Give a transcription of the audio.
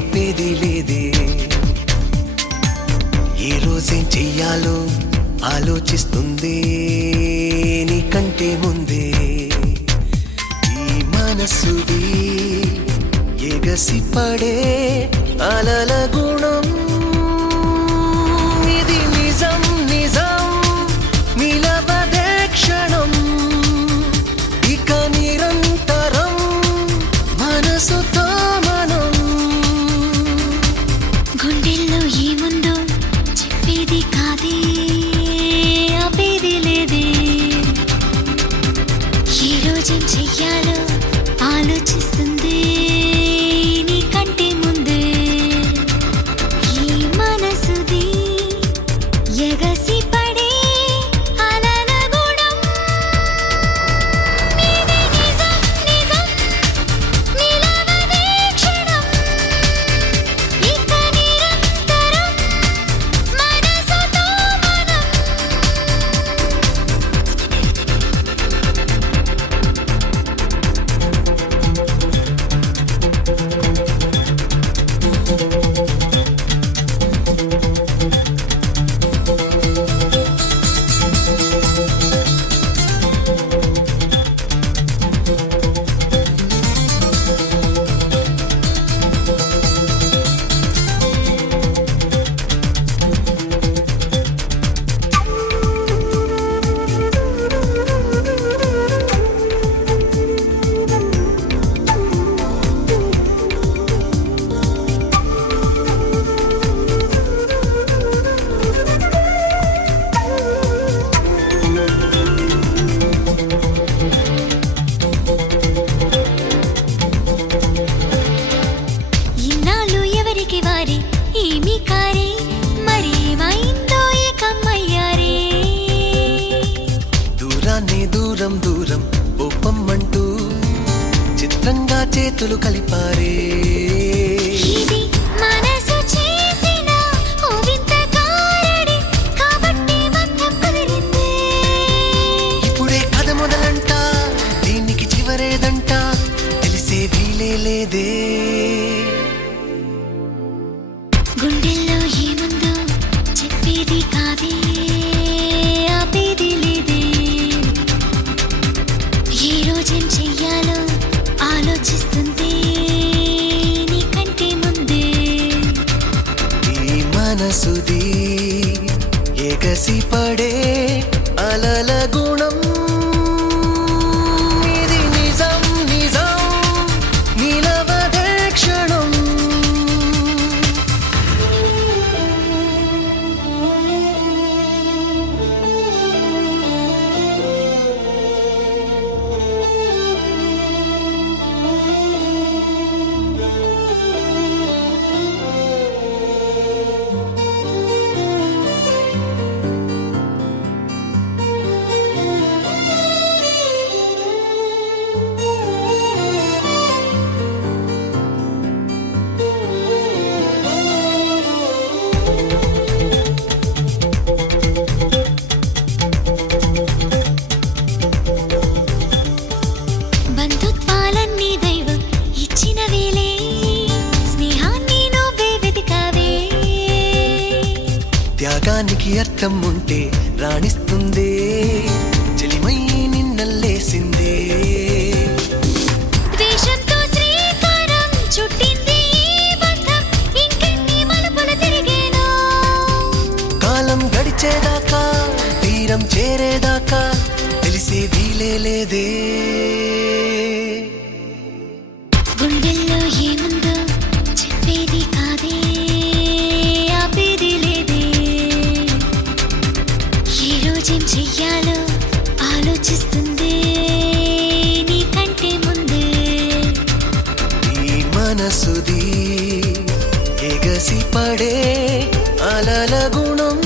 ఆపేది లేదే. ఏ రోజేం చెయ్యాలో ఆలోచిస్తుంది నీకంటే ముందే. ఈ మనసుది ఎగసి పడే అలల గుణం. ఇది నిజం నిజం నిలవదే క్షణం. ఇక నిరంతరం మనసుతో మనం. గుండెల్లో ఏముందో చెప్పేది కాదే, ఆపేది లేదే. ఏ రోజేం చెయ్యాలో ఆలోచిస్తుంది నీకంటే ముందే. ఈ మనసుది ఎగసి పడే అలల గుణం. ఇది నిజం నిజం నిలవదే క్షణం. ఇక నిరంతరం మనసుతో మనం. ఇన్నాళ్ళు ఎవరికి వారే ఏమీ కారే, మరేమైందో ఏకమ్మయ్యారే. దూరాన్ని దూరం దూరం ఒప్పమ్మంటూ చిత్రంగా చేతులు కలిపారే. ఇది మనసు చేసిన ఓ వింత గారడి, కాబట్టి బంధం కుదిరింది. ఇప్పుడే కథ మొదలంట, దీనికి చివరేదంట తెలిసే వీలే లేదే. గుండెల్లో ఏముందో చెప్పేది కాదే, ఆపేది లేదే. ఏ రోజేం చెయ్యాలో ఆలోచిస్తుంది నీకంటే ముందే. ఈ మనసుది ఎగసి పడే అలల గుణం. ఇది నిజం నిజం నిలవదే క్షణం. బంధుత్వాలన్నీ దైవం ఇచ్చిన వేలే, స్నేహాన్ని నువ్వే వెతికావే. త్యాగానికి అర్థం ఉంటే రాణిస్తుందే, చెలిమై నిన్నల్లేసిందే. ద్వేషంతో శ్రీకారం చుట్టింది ఈ బంధం, ఇంకెన్ని మలుపులు తిరిగేనో. కాలం గడిచేదాకా తీరం చేరేదాకా తెలిసే వీలే లేదే. గుండెల్లో ఏముందో చెప్పేది కాదే, ఆపేది లేదే. ఏ రోజేం చెయ్యాలో ఆలోచిస్తుంది నీకంటే ముందే. ఈ మనసుది ఎగసి పడే అలల గుణం.